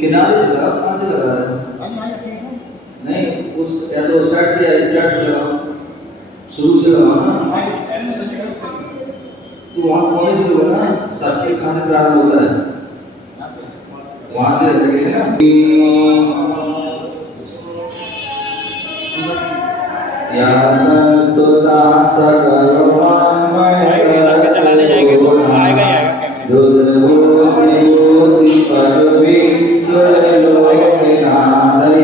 किनारे से लगा, कहाँ से लगा रहा है? नहीं, उस या तो शर्ट से या इस शर्ट से लगाओ, शुरू से लगाओ ना। तो वहाँ कोने से होगा ना, शास्त्रीय कहाँ से प्रारंभ होता है? वहाँ से लगेगा ना। या संस्तुता सकलवान्मय चलाने जाएंगे तो आएगा ही आएगा। दुर्बोधि परमेश्वर लोकनाथै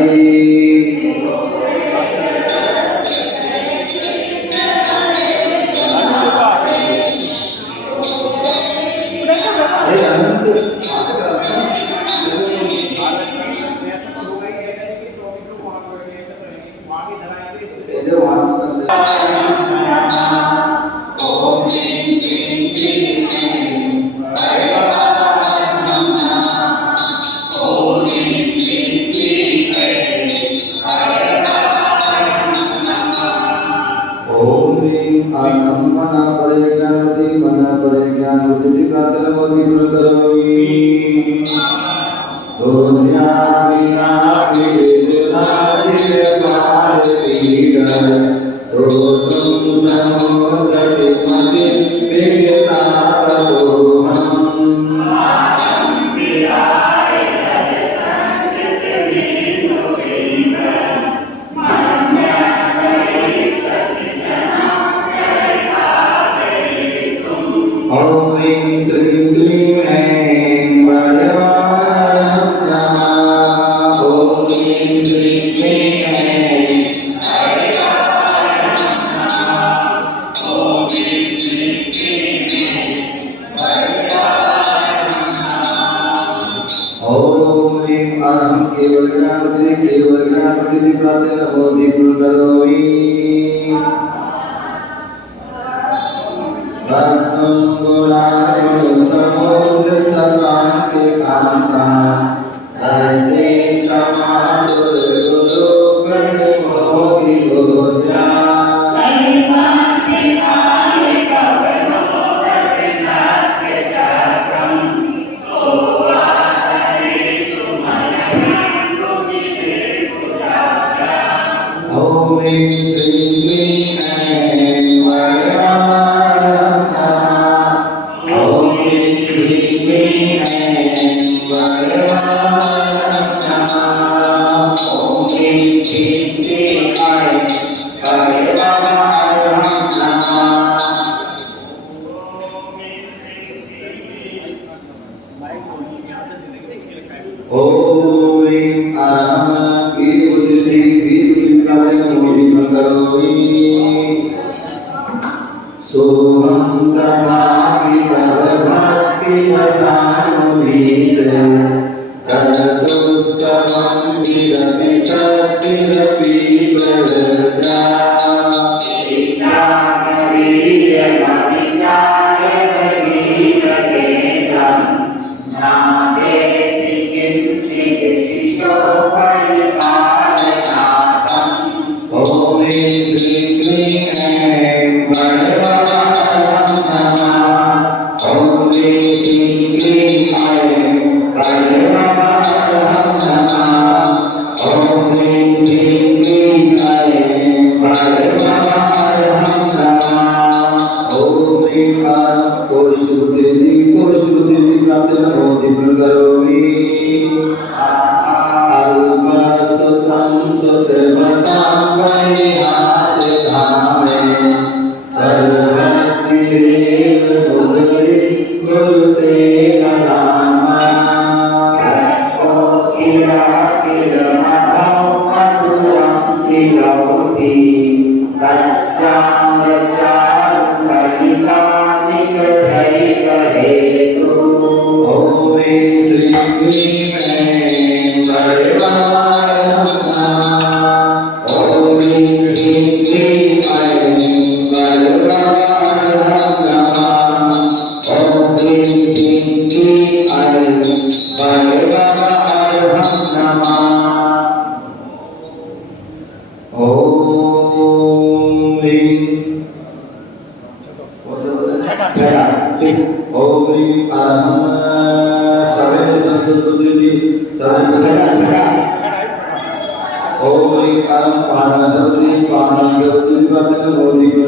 ओम ह्रीं पानं जपति प्रातः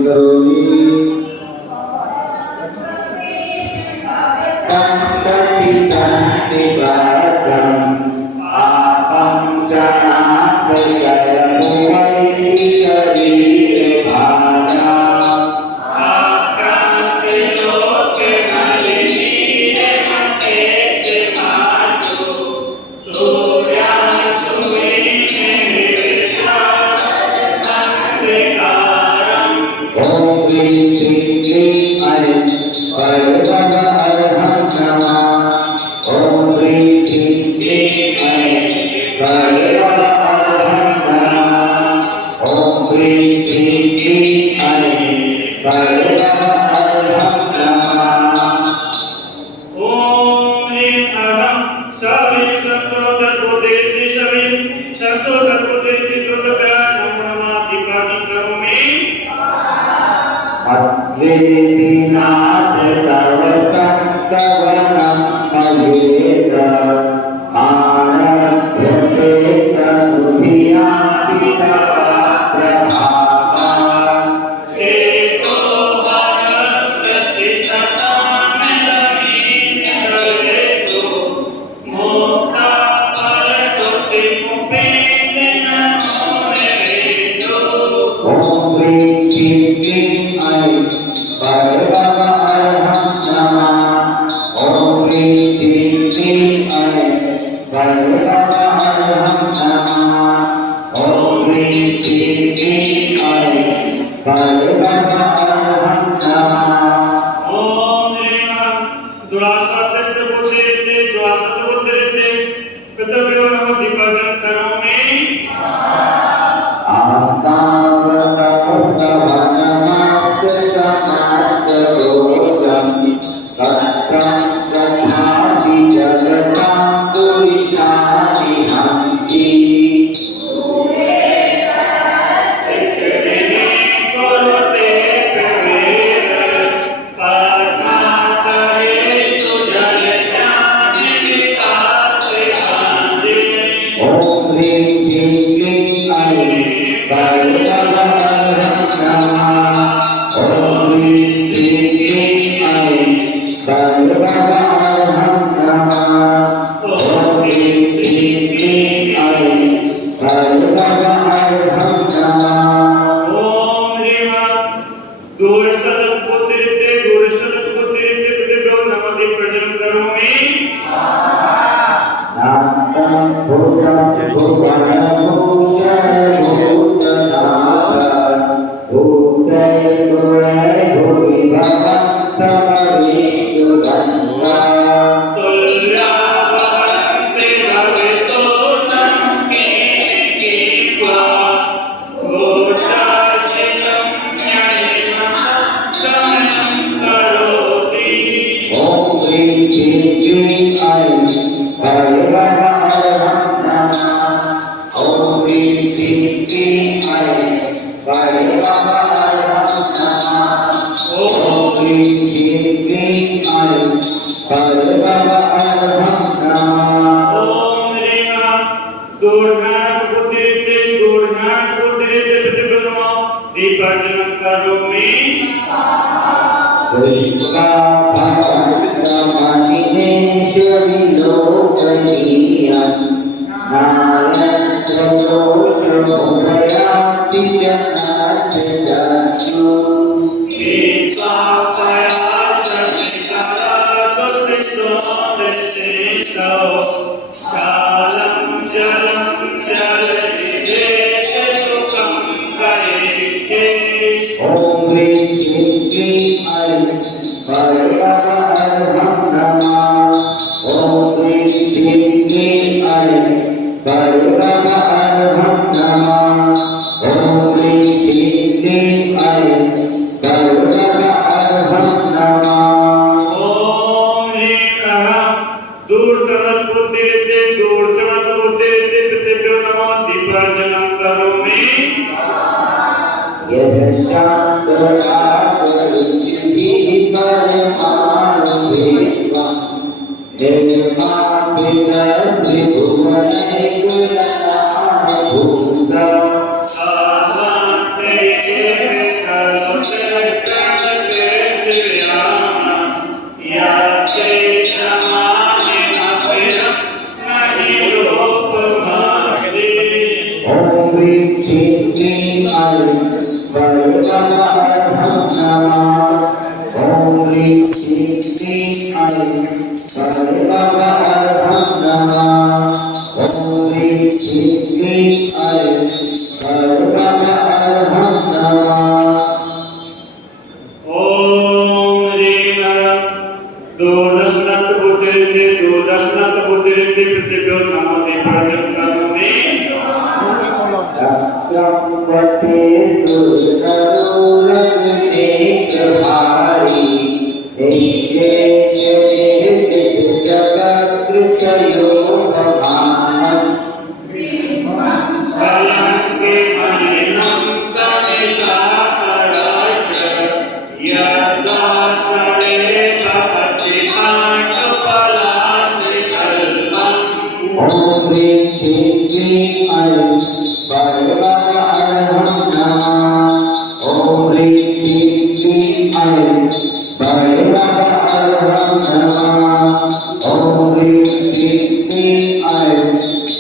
करोमि संतति संति वरदम् आपं शनाथयं मुवैति शरीरे भाजा ओम ह्रीं श्रीं क्लीं ऐं भैरव अर्हं नमः ओम ह्रीं श्रीं क्लीं ऐं भैरव अर्हं नमः ओम ह्रीं श्रीं क्लीं ऐं भैरव अर्हं नमः ओम ह्रीं अहं सविं संसोदत्पुत्रेति सविं संसोदत्पुत्रेति दुर्गभ्या नमो नमः दीपावली करोमि अद्वैतीनाथ तव संस्तवनं मयेत आरभ्यते तनुधियापि तव प्रभावा चेतो हरस्ति सतामेलमीनरेषु मुक्ता परतोति मुपेति नमो नरेषु ओम ह्रीं श्रीं क्लीं ऐं भैरव अर्हं नमः ओम ह्रीं श्रीं क्लीं ऐं भैरव अर्हं नमः ओम ह्रीं श्रीं क्लीं ऐं भैरव अर्हं नमः ओम ह्रीं दुरासत्तबुद्धेते दुरासत्तबुद्धेते कृतभ्यो नमो दीपावली करोमि Nirma Om Rim Chim Klim Ai Parvamaham Namah Om Rim Chim Klim Ai Parvamaham Namah Om Rim Chim Klim Ai Parvamaham Namah Om Rim Aram Dodasnat Buddhirti Pritibhyo Namo Devajan Karome Sakrapate Surkarulate Jahari Deshe Jagatrukayo Bhavanam Salanke Maninam Kamisa Karasya Yadda Sare Bhakti Antapalasi Kalpam Om Rim Chim Klim Ai Parvamaham Namah Om Rim Chim Klim Ai Parvamaham Namah Om Rim Chim Klim Ai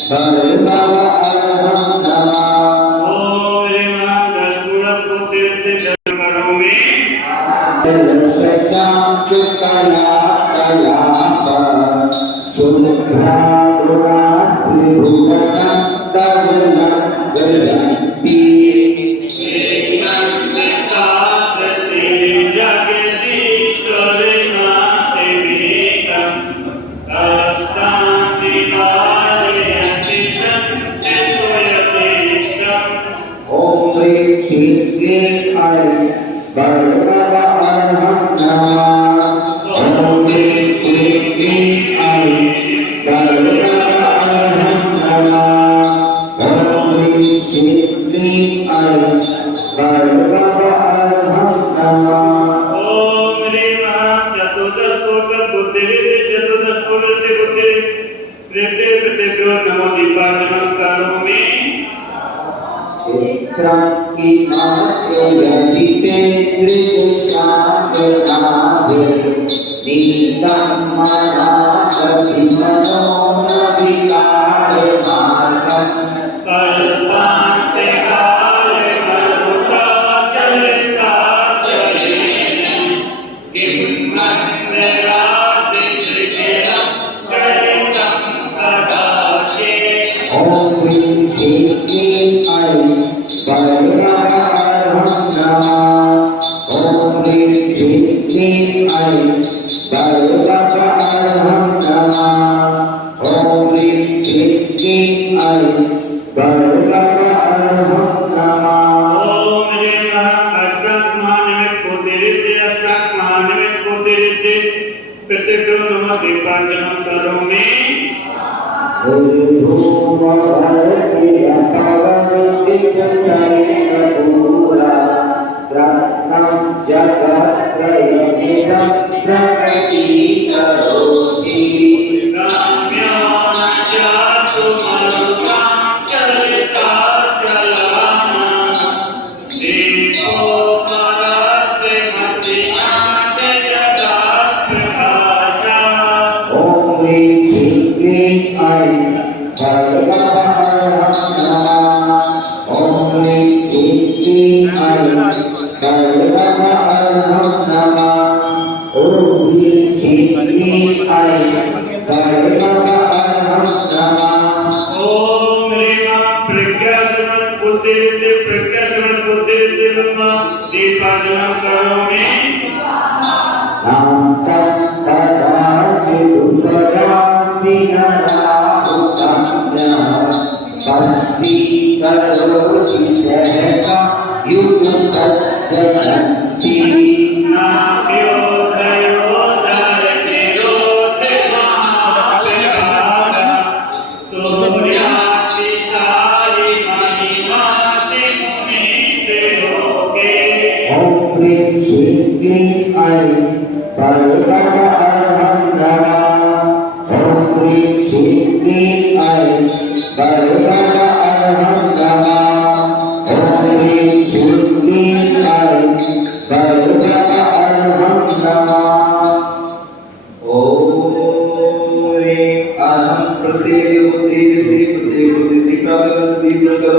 Parvamaham Namah Om Rim Daspurat Buddhirti Karome Shashank Kala Kalapa Subhra Durastri Bhuvanam Davanam Galanti Om Rim Chim Klim Ai Parvamaham Namah Om Rim Chim Klim Ai Parvamaham Namah Om Rim Chim Klim Ai Parvamaham Namah Om Rim Chatudastotra Buddhirti Pritibhyo Namo Devajanam Karome Ekranki Matya Yadite Trishashantanave Nidam Manakabhimano Navikare Margam Kalpante Kale Maruta Chalita Chalena Kimmanverati Srikiram Chalitam Kadache Om Rim Chim Klim Ai Parvamaham Namah Om Rim Chim Klim Ai Parvamaham Namah Om Rim Chim Klim Ai Parvamaham Namah Om Rim Ashtat Mahanimit Buddhirti Pritibhyo Namo Devajanam Karome Udhuma Bharati Apavani Chittai Pura Prasnam Jagat Prayamidam Prakati Karosi Ramyana Jatu Marutam Chalita Chalana Devo Paraste Matinate Jagat Prakasha Om Rim Chim Klim Ai Parvamaham Namah Om Rim Chim Klim Ai Parvamaham Namah Om Rim Chim Klim Ai Parvamaham Namah Om Rima Pragyasvat Buddhirti Namo Devajanam Karome Namtam Tadachidupayasi Narahutamya Pasti Karoshi Sehaka Yukutacchayanti Namyo Dayo Dharanyo Devamapegara Suryati Sari Mahimati Munite Yoge Om Rim Chim Klim Ai Parvamaham Namah Om Rim Chim Klim Ai Parvamaham Namah Om Rim Chim Klim Ai Parvamaham Namah Om Rim Aham Pratyeka Buddhi Pratyeka Buddhi Pratyeka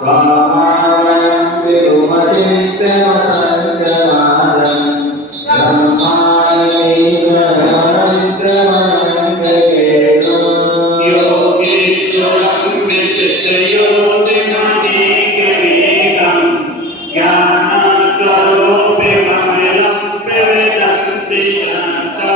Ramaya Virumachitte Vasanya Madam योगेश्वरं विचित्रयोतिमणिकिरीटं ज्ञानस्वरूपममलं प्रविदन्ति शान्ता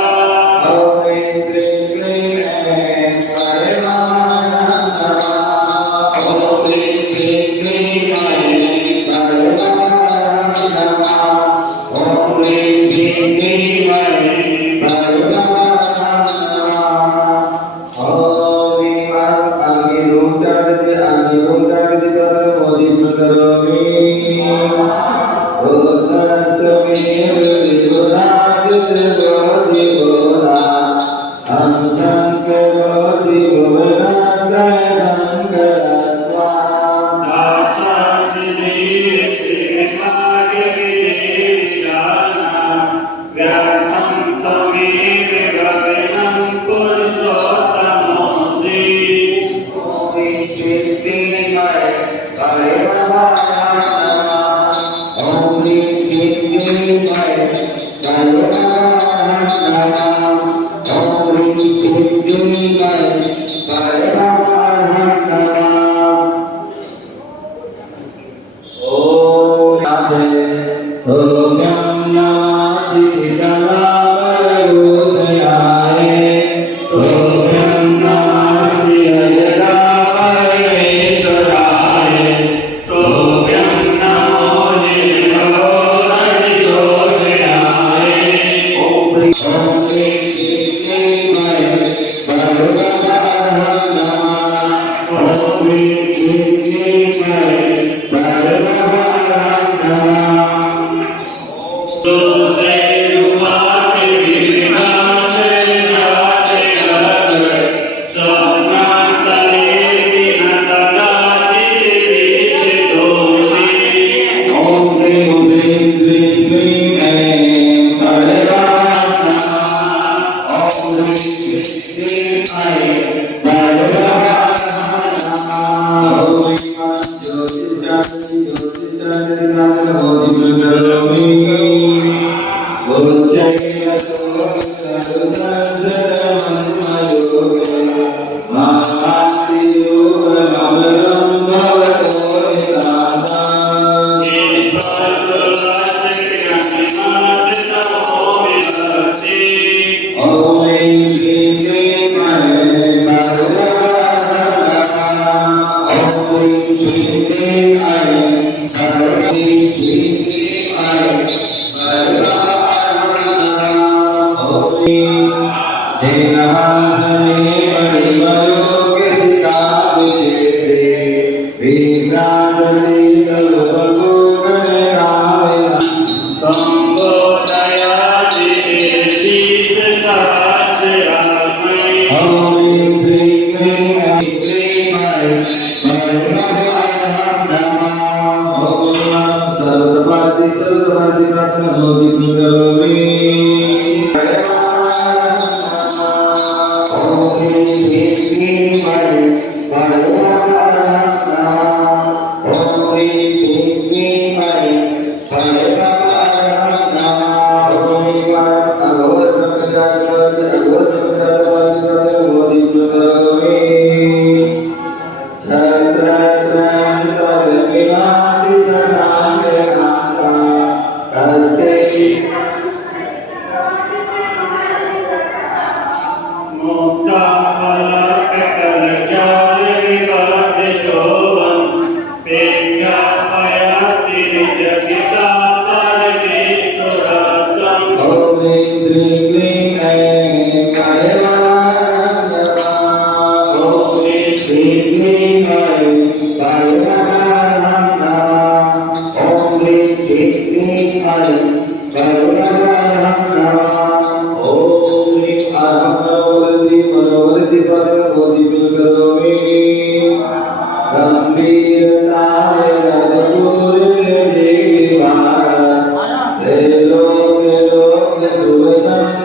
Hello, hello, hello,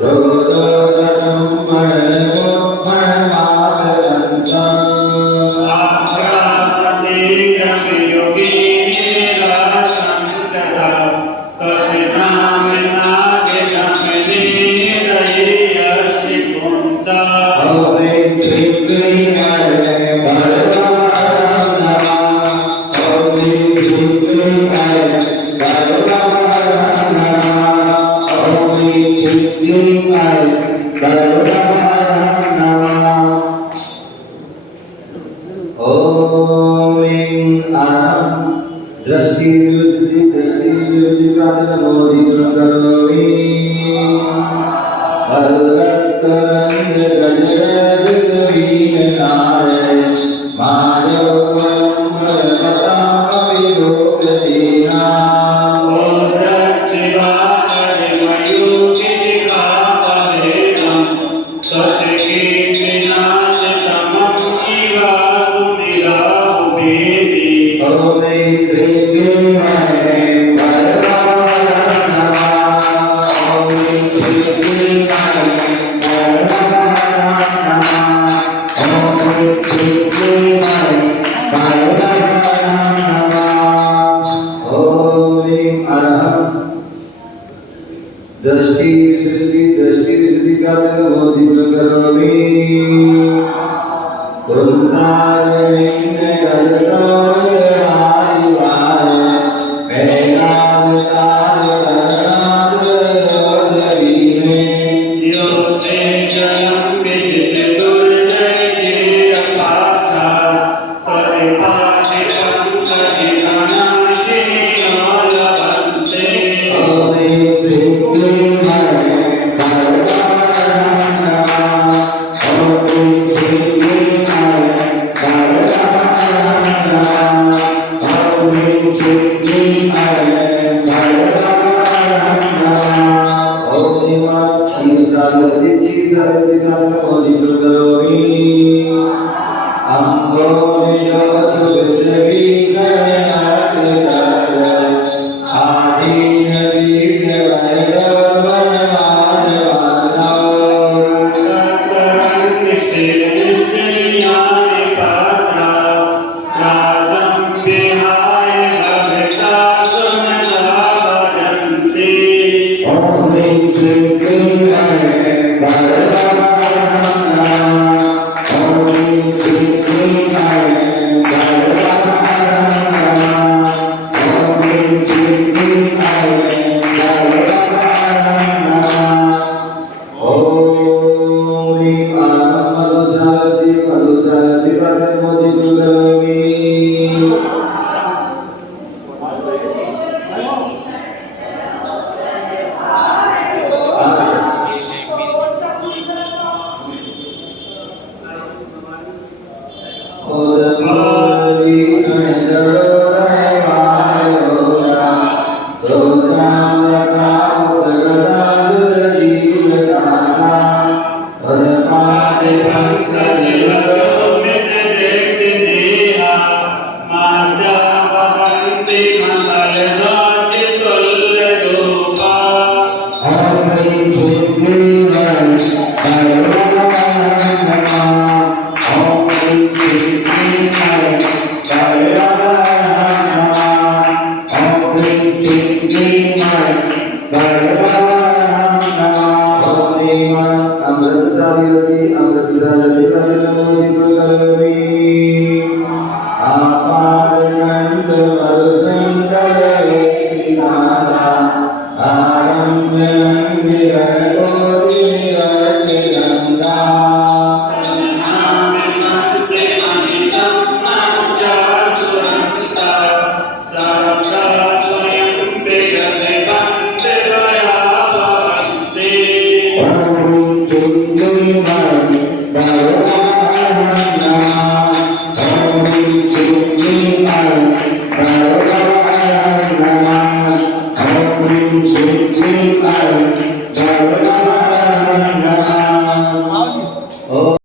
Rogo दृष्टि विसृति कातमोदि करोमि